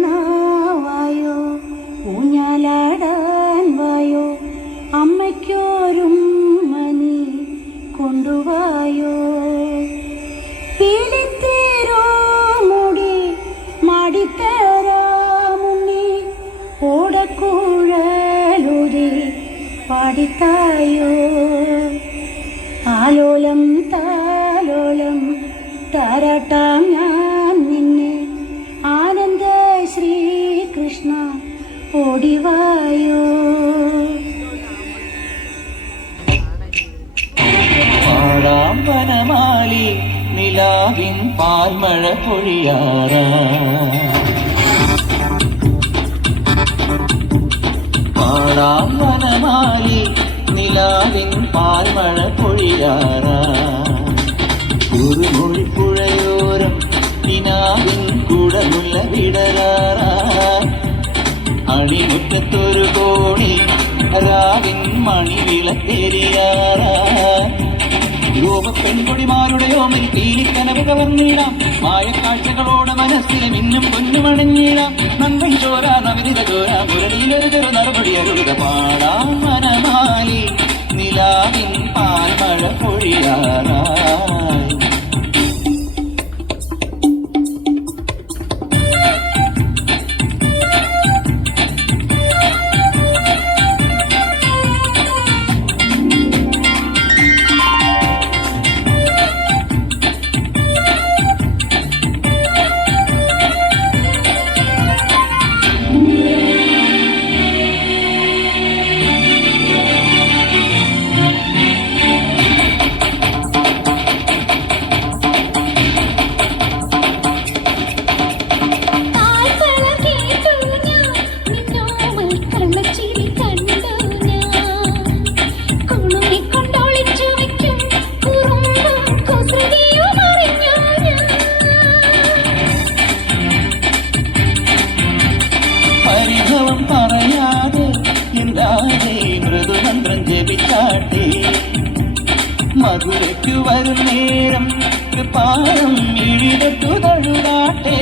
ഉണ്ണിക്കണ്ണാവായോ ഊഞ്ഞാലാടാൻ വായോ അമ്മയ്ക്കോരും മണി കൊണ്ടുവായോ പീലിത്തേരോ മുടി മടിത്തരാമുണ്ണി ഓടക്കുഴലൂരി പാടിത്തായോ ആലോലം താലോലം താരാട്ടാം ഞാൻ നിന്നെ ആനന്ദ ശ്രീകൃഷ്ണ ഓടിവായോ പാടാം വനമാലി നിലാവിൻ പാൽമഴ പൊഴിയാറ പാടാം വനമാലി നിലാവിൻ പാൽമഴ പൊഴിയാറ കുറുമൊഴിപ്പുഴയോരം കിനാവിൻ കുടമുള്ള വിടരാറ അണിമുറ്റത്തൊരു കോണി രാവിൻ മണിവിളത്തെരിയാറ രോമ പെൺകൊടിമാരുടെ ഓമൽ പീലിക്കനവ് കവർന്നിടാം മായക്കാഴ്ചകളോടെ മനസ്സിലെ മിന്നും പൊന്നുമണഞ്ഞിടാം നന്മ ചോര നവരിത ചോര മുരളിയിലൊരു ചെറു നടപടി അരുളുക പാടാം വനമാലി നിലാവിൻ പാൽമഴ പൊഴിയാറായി പറയാതെ എന്താതെ മൃദുമന്ത്രം ജപിച്ചാട്ടെ മധുരയ്ക്കു വരും നേരം പാരം ഇഴിതട്ടു തഴുതാട്ടെ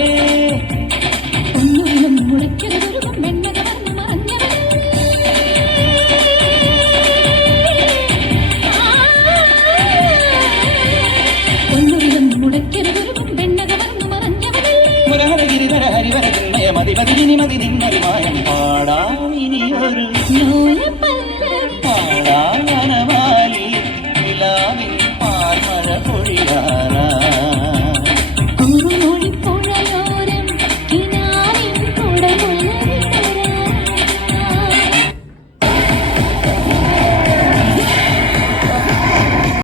മുരഹരഗിരിധര ഹരിവര ചിന്മയ മതി മതി മതി നിന്നറിമായം പാടാം ഇനിയൊരു